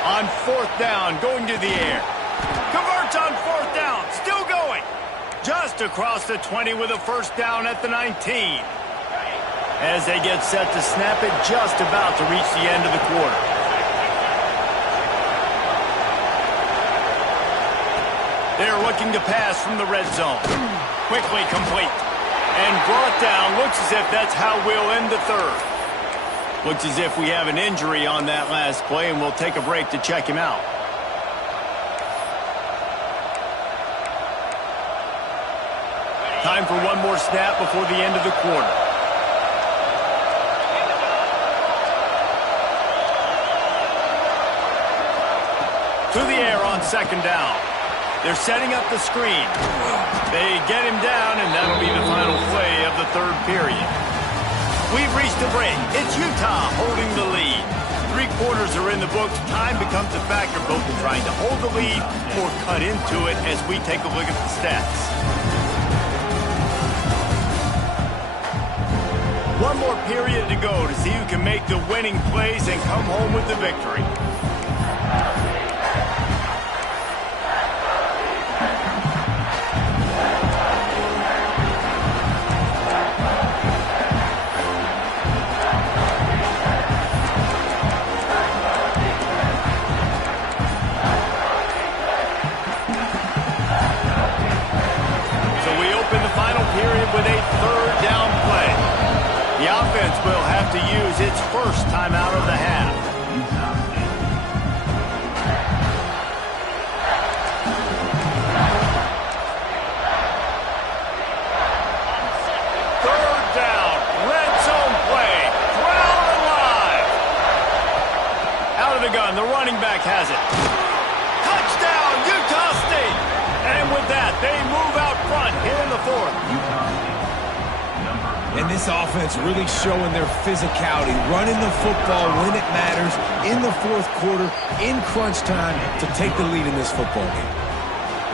On 4th down, going to the air. Converts on 4th down, still going. Just across the 20 with a 1st down at the 19. As they get set to snap it, just about to reach the end of the quarter. They're looking to pass from the red zone. Quickly complete. And brought down. Looks as if that's how we'll end the 3rd. Looks as if we have an injury on that last play, and we'll take a break to check him out. Time for one more snap before the end of the quarter. To the air on second down. They're setting up the screen. They get him down, and that'll be the final play of the third period. We've reached a break. It's Utah holding the lead. 3 quarters are in the books. Time becomes a factor both in trying to hold the lead or cut into it as we take a look at the stats. One more period to go to see who can make the winning plays and come home with the victory. With a third down play. The offense will have to use its first timeout of the half. Third down, red zone play, crowd alive. Out of the gun, the running back has it. Touchdown, Utah State. And with that, they move out front here in the fourth. And this offense really showing their physicality, running the football when it matters, in the fourth quarter, in crunch time, to take the lead in this football game.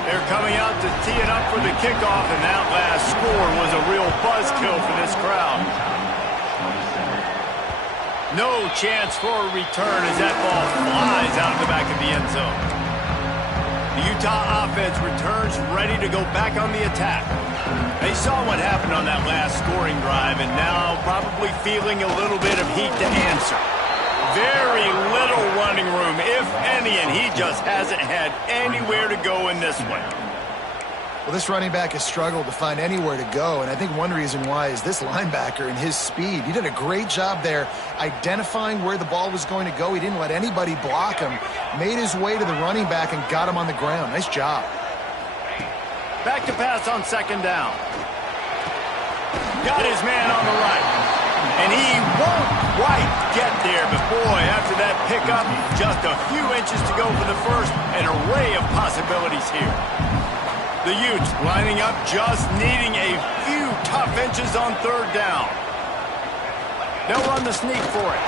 They're coming out to tee it up for the kickoff, and that last score was a real buzzkill for this crowd. No chance for a return as that ball flies out of the back of the end zone. The Utah offense returns ready to go back on the attack. They saw what happened on that last scoring drive and now probably feeling a little bit of heat to answer. Very little running room, if any, and he just hasn't had anywhere to go in this one. Well, this running back has struggled to find anywhere to go, and I think one reason why is this linebacker and his speed. He did a great job there identifying where the ball was going to go. He didn't let anybody block him, made his way to the running back and got him on the ground. Nice job. Back to pass on second down. Got his man on the right. And he won't quite get there, but boy, after that pickup, just a few inches to go for the first, an array of possibilities here. The Utes lining up, just needing a few tough inches on third down. They'll run the sneak for it.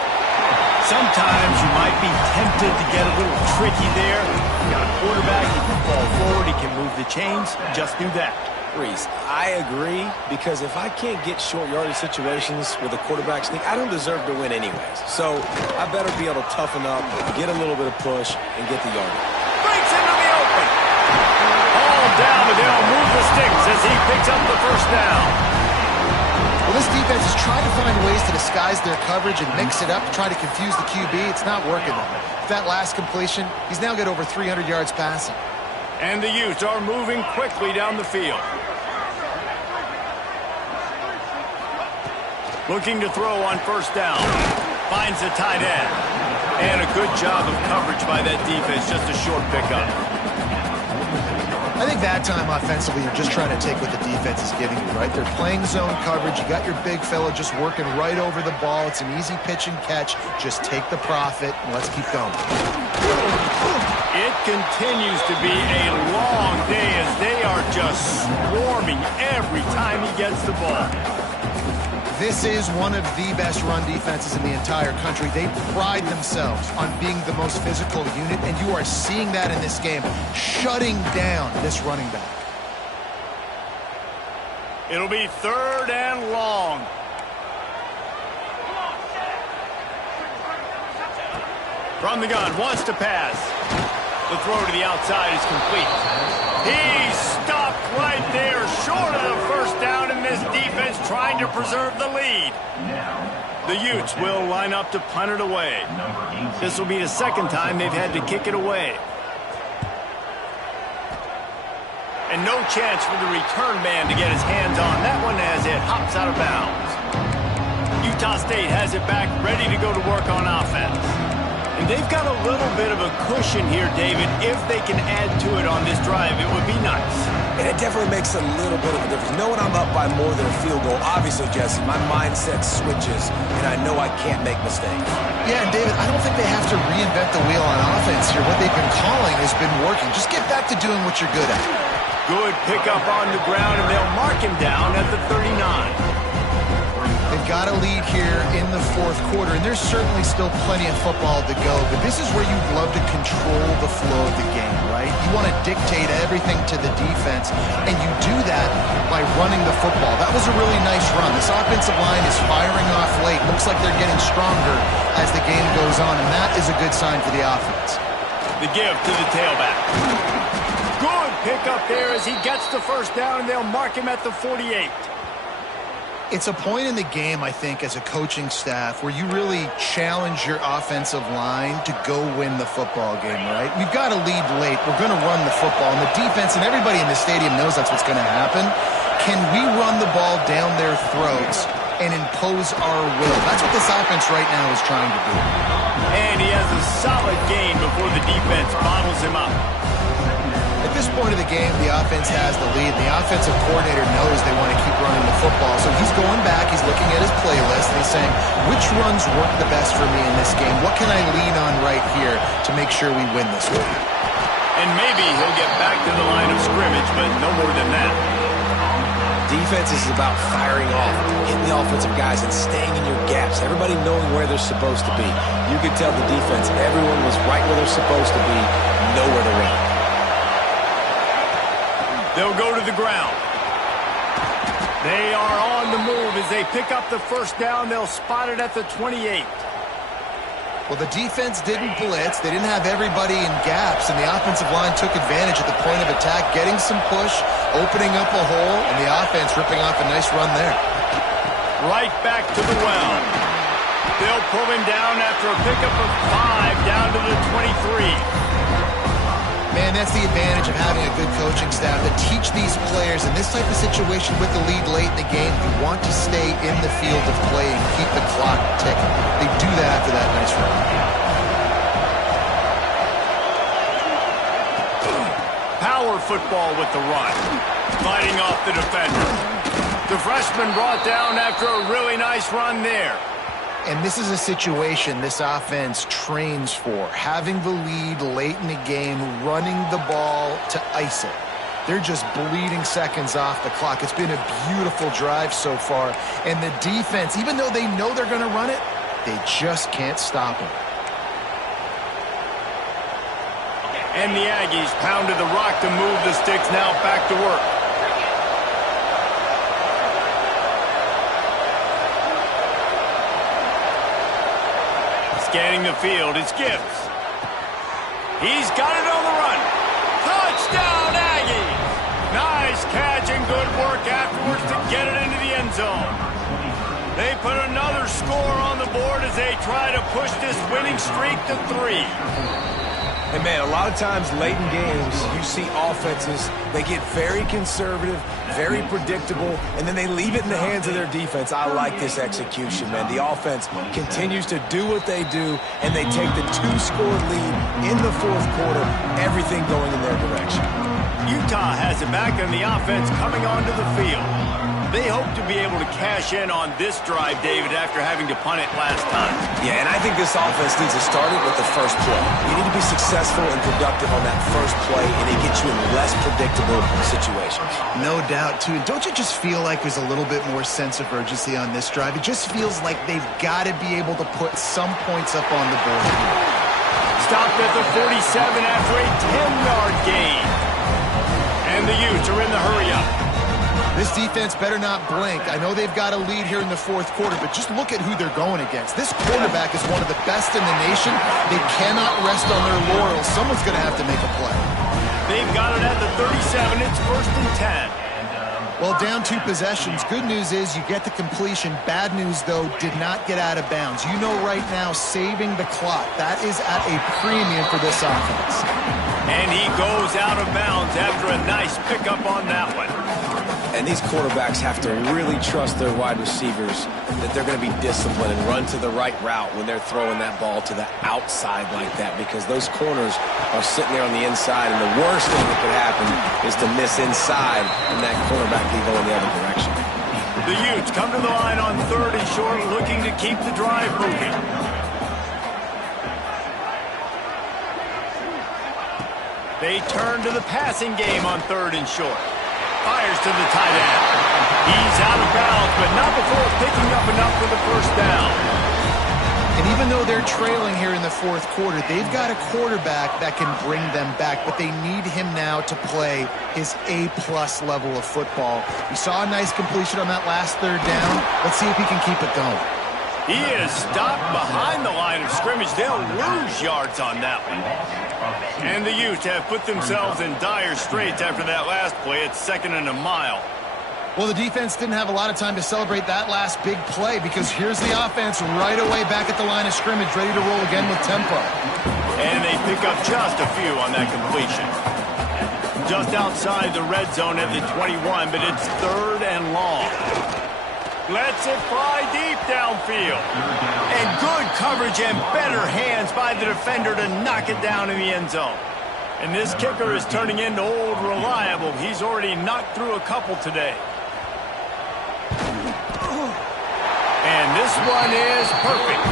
Sometimes you might be tempted to get a little tricky there. You got a quarterback, he can fall forward, he can move the chains. Just do that. Reese, I agree, because if I can't get short yardage situations with a quarterback sneak, I don't deserve to win anyways. So I better be able to toughen up, get a little bit of push, and get the yardage. Breaks into the open. All down, but they'll move the sticks as he picks up the first down. Well, this defense is trying to find ways to disguise their coverage and mix it up, try to confuse the QB. It's not working. With that last completion, he's now got over 300 yards passing. And the Utes are moving quickly down the field. Looking to throw on first down. Finds the tight end. And a good job of coverage by that defense. Just a short pickup. I think that time offensively, you're just trying to take what the defense is giving you, right? They're playing zone coverage. You got your big fella just working right over the ball. It's an easy pitch and catch. Just take the profit and let's keep going. It continues to be a long day as they are just swarming every time he gets the ball. This is one of the best run defenses in the entire country. They pride themselves on being the most physical unit, and you are seeing that in this game, shutting down this running back. It'll be third and long. From the gun, wants to pass. The throw to the outside is complete. He's stopped right there, short of the first down, in this defense trying to preserve the lead. The Utes will line up to punt it away. This will be the second time they've had to kick it away. And no chance for the return man to get his hands on that one as it hops out of bounds. Utah State has it back, ready to go to work on offense. And they've got a little bit of a cushion here, David. If they can add to it on this drive, it would be nice. And it definitely makes a little bit of a difference. Knowing I'm up by more than a field goal, obviously, Jesse, my mindset switches, and I know I can't make mistakes. Yeah, and David, I don't think they have to reinvent the wheel on offense here. What they've been calling has been working. Just get back to doing what you're good at. Good pickup on the ground, and they'll mark him down at the 39. They've got a lead here in the fourth quarter, and there's certainly still plenty of football to go, but this is where you'd love to control the flow of the game, right? You want to dictate everything to the defense, and you do that by running the football. That was a really nice run. This offensive line is firing off late. Looks like they're getting stronger as the game goes on, and that is a good sign for the offense. The give to the tailback. Good pickup there as he gets the first down, and they'll mark him at the 48. It's a point in the game, I think, as a coaching staff where you really challenge your offensive line to go win the football game, right? We've got to lead late. We're going to run the football. And the defense and everybody in the stadium knows that's what's going to happen. Can we run the ball down their throats and impose our will? That's what this offense right now is trying to do. And he has a solid gain before the defense bottles him up. At this point of the game, the offense has the lead. The offensive coordinator knows they want to keep running the football. So he's going back, he's looking at his playlist, and he's saying, which runs work the best for me in this game? What can I lean on right here to make sure we win this one? And maybe he'll get back to the line of scrimmage, but no more than that. Defense is about firing off, hitting the offensive guys, and staying in your gaps. Everybody knowing where they're supposed to be. You could tell the defense, everyone was right where they're supposed to be, nowhere to run. They'll go to the ground. They are on the move as they pick up the first down. They'll spot it at the 28. Well, the defense didn't blitz. They didn't have everybody in gaps, and the offensive line took advantage at the point of attack, getting some push, opening up a hole, and the offense ripping off a nice run there. Right back to the well. They'll pull him down after a pickup of 5 down to the 23. Man, that's the advantage of having a good coaching staff to teach these players in this type of situation with the lead late in the game. You want to stay in the field of play and keep the clock ticking. They do that after that nice run. Power football with the run. Fighting off the defender. The freshman brought down after a really nice run there. And this is a situation this offense trains for, having the lead late in the game, running the ball to ice it. They're just bleeding seconds off the clock. It's been a beautiful drive so far. And the defense, even though they know they're going to run it, they just can't stop it. And the Aggies pounded the rock to move the sticks, now back to work. Scanning the field, it's Gibbs. He's got it on the run. Touchdown, Aggies! Nice catch and good work afterwards to get it into the end zone. They put another score on the board as they try to push this winning streak to 3. And man, a lot of times late in games, you see offenses, they get very conservative, very predictable, and then they leave it in the hands of their defense. I like this execution, man. The offense continues to do what they do, and they take the 2-score lead in the fourth quarter, everything going in their direction. Utah has it back, and the offense coming onto the field. They hope to be able to cash in on this drive, David, after having to punt it last time. Yeah, and I think this offense needs to start it with the first play. You need to be successful and productive on that first play, and it gets you in less predictable situations. No doubt, too. Don't you just feel like there's a little bit more sense of urgency on this drive? It just feels like they've got to be able to put some points up on the board. Stopped at the 47 after a 10-yard gain. And the Utes are in the hurry-up. This defense better not blink. I know they've got a lead here in the fourth quarter, but just look at who they're going against. This quarterback is one of the best in the nation. They cannot rest on their laurels. Someone's going to have to make a play. They've got it at the 37. It's 1st and 10. Well, down 2 possessions. Good news is you get the completion. Bad news, though, did not get out of bounds. You know right now, saving the clock, that is at a premium for this offense. And he goes out of bounds after a nice pickup on that one. And And these quarterbacks have to really trust their wide receivers that they're going to be disciplined and run to the right route when they're throwing that ball to the outside like that, because those corners are sitting there on the inside, and the worst thing that could happen is to miss inside and that cornerback can go in the other direction. The Utes come to the line on 3rd and short, looking to keep the drive moving. They turn to the passing game on 3rd and short. Fires to the tight end. He's out of bounds, but not before picking up enough for the first down. And even though they're trailing here in the 4th quarter, they've got a quarterback that can bring them back, but they need him now to play his A-plus level of football. We saw a nice completion on that last 3rd down. Let's see if he can keep it going. He is stopped behind the line of scrimmage. They'll lose yards on that one. And the Utes have put themselves in dire straits after that last play. It's 2nd and a mile. Well, the defense didn't have a lot of time to celebrate that last big play, because here's the offense right away back at the line of scrimmage, ready to roll again with tempo. And they pick up just a few on that completion. Just outside the red zone at the 21, but it's 3rd and long. Lets it fly deep downfield. And good coverage and better hands by the defender to knock it down in the end zone. And this kicker is turning into old reliable. He's already knocked through a couple today. And this one is perfect.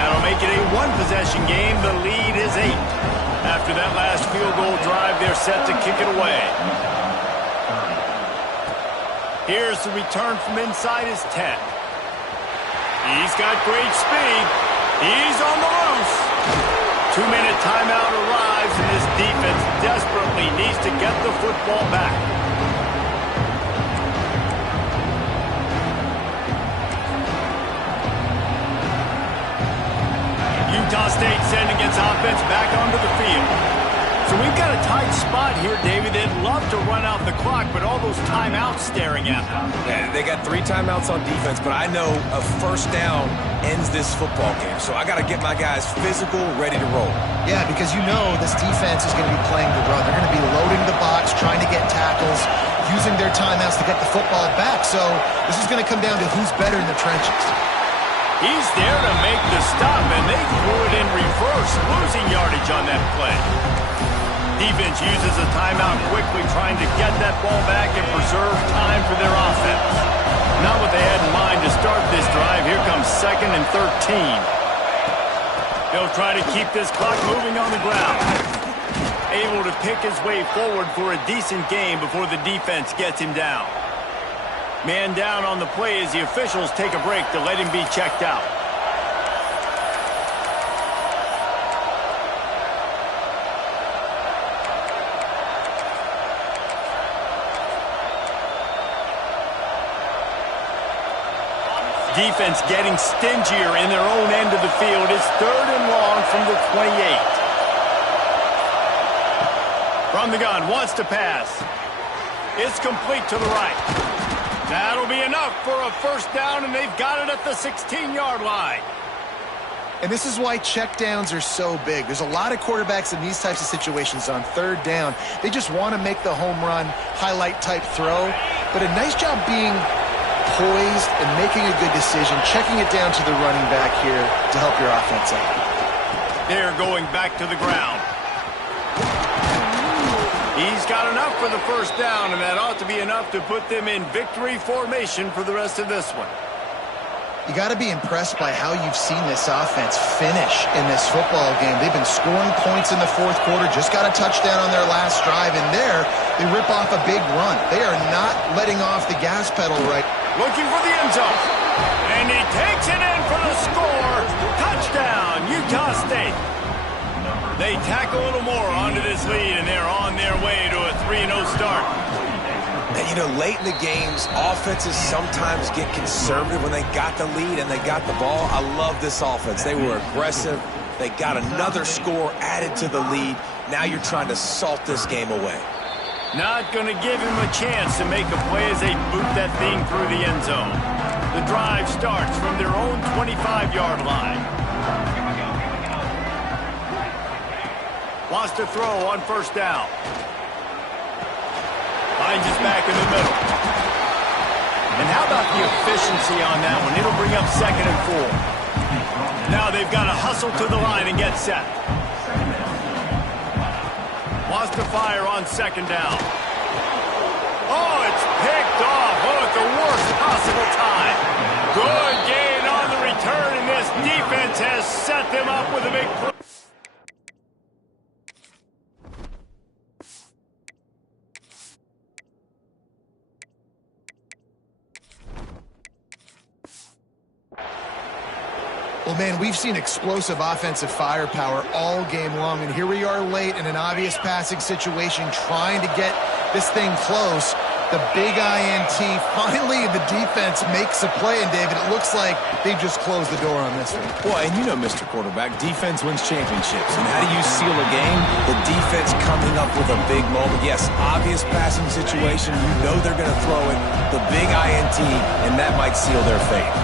That'll make it a one-possession game. The lead is 8. After that last field goal drive, they're set to kick it away. Here's the return from inside his 10. He's got great speed. He's on the loose. 2-minute timeout arrives, and this defense desperately needs to get the football back. Utah State sending its offense back onto the field. So we've got a tight spot here, David. They'd love to run out the clock, but all those timeouts staring at them. Yeah, they got 3 timeouts on defense, but I know a first down ends this football game. So I got to get my guys physical, ready to roll. Yeah, because you know this defense is going to be playing the run. They're going to be loading the box, trying to get tackles, using their timeouts to get the football back. So this is going to come down to who's better in the trenches. He's there to make the stop, and they threw it in reverse, losing yardage on that play. Defense uses a timeout quickly, trying to get that ball back and preserve time for their offense. Not what they had in mind to start this drive. Here comes 2nd and 13. They'll try to keep this clock moving on the ground. Able to pick his way forward for a decent game before the defense gets him down. Man down on the play as the officials take a break to let him be checked out. Defense getting stingier in their own end of the field. It's 3rd and long from the 28. From the gun, wants to pass. It's complete to the right. That'll be enough for a first down, and they've got it at the 16-yard line. And this is why checkdowns are so big. There's a lot of quarterbacks in these types of situations on 3rd down. They just want to make the home run, highlight-type throw. But a nice job being poised and making a good decision, checking it down to the running back here to help your offense out. They're going back to the ground. He's got enough for the first down, and that ought to be enough to put them in victory formation for the rest of this one. You got to be impressed by how you've seen this offense finish in this football game. They've been scoring points in the 4th quarter, just got a touchdown on their last drive, and there they rip off a big run. They are not letting off the gas pedal right. Looking for the end zone, and he takes it in for the score. Touchdown, Utah State. They tack a little more onto this lead, and they're on their way to a 3-0 start. And, you know, late in the games, offenses sometimes get conservative when they got the lead and they got the ball. I love this offense. They were aggressive. They got another score added to the lead. Now you're trying to salt this game away. Not going to give him a chance to make a play as they boot that thing through the end zone. The drive starts from their own 25-yard line. Wants to throw on first down. Finds his back in the middle. And how about the efficiency on that one? It'll bring up 2nd and 4. Now they've got to hustle to the line and get set. Wants to fire on 2nd down. Oh, it's picked off. Oh, at the worst possible time. Good gain on the return, and this defense has set them up with a big play. Well, man, we've seen explosive offensive firepower all game long, and here we are late in an obvious passing situation trying to get this thing close. The big INT, finally the defense makes a play, and David, it looks like they've just closed the door on this one. Well, and you know, Mr. Quarterback, defense wins championships. And how do you seal a game? The defense coming up with a big moment. Yes, obvious passing situation. You know they're going to throw it. The big INT, and that might seal their fate.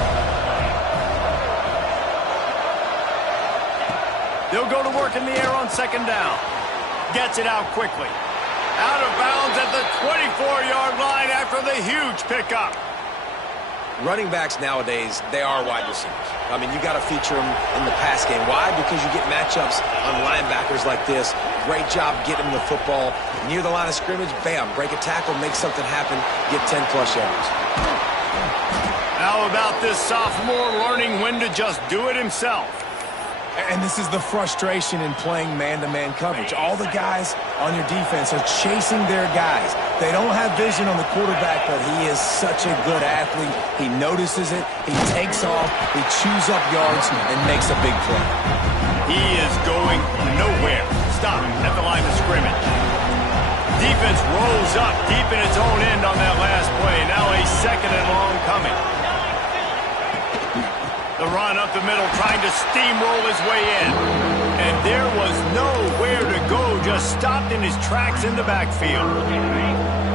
They'll go to work in the air on 2nd down. Gets it out quickly. Out of bounds at the 24-yard line after the huge pickup. Running backs nowadays, they are wide receivers. I mean, you got to feature them in the pass game. Why? Because you get matchups on linebackers like this. Great job getting them the football. Near the line of scrimmage, bam, break a tackle, make something happen, get 10-plus yards. How about this sophomore learning when to just do it himself? And this is the frustration in playing man-to-man coverage. All the guys on your defense are chasing their guys. They don't have vision on the quarterback, but he is such a good athlete. He notices it, he takes off, he chews up yards, and makes a big play. He is going nowhere. Stop at the line of scrimmage. Defense rolls up deep in its own end on that last play. Now a 2nd and long coming. The run up the middle, trying to steamroll his way in. And there was nowhere to go, just stopped in his tracks in the backfield.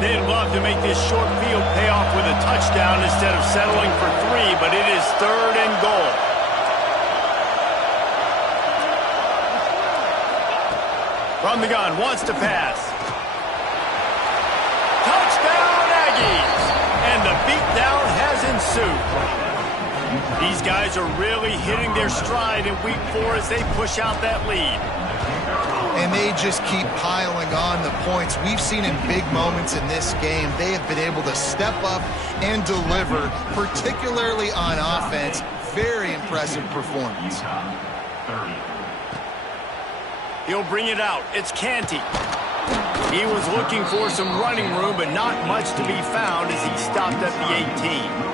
They'd love to make this short field pay off with a touchdown instead of settling for 3, but it is 3rd and goal. From the gun, wants to pass. Touchdown, Aggies! And the beatdown has ensued. These guys are really hitting their stride in week 4 as they push out that lead. And they just keep piling on the points. We've seen in big moments in this game, they have been able to step up and deliver, particularly on offense. Very impressive performance. He'll bring it out. It's Canty. He was looking for some running room, but not much to be found as he stopped at the 18.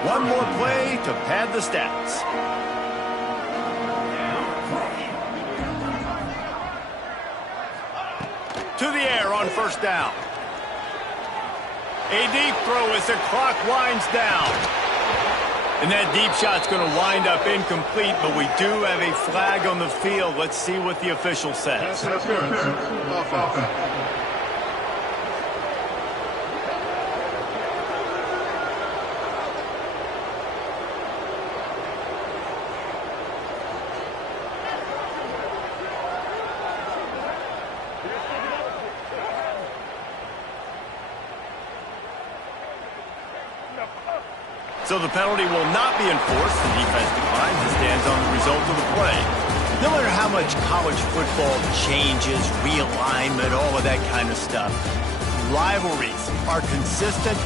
One more play to pad the stats. To the air on 1st down. A deep throw as the clock winds down. And that deep shot's going to wind up incomplete, but we do have a flag on the field. Let's see what the official says. So the penalty will not be enforced. The defense declines and stands on the result of the play. No matter how much college football changes, realignment, all of that kind of stuff, rivalries are consistent.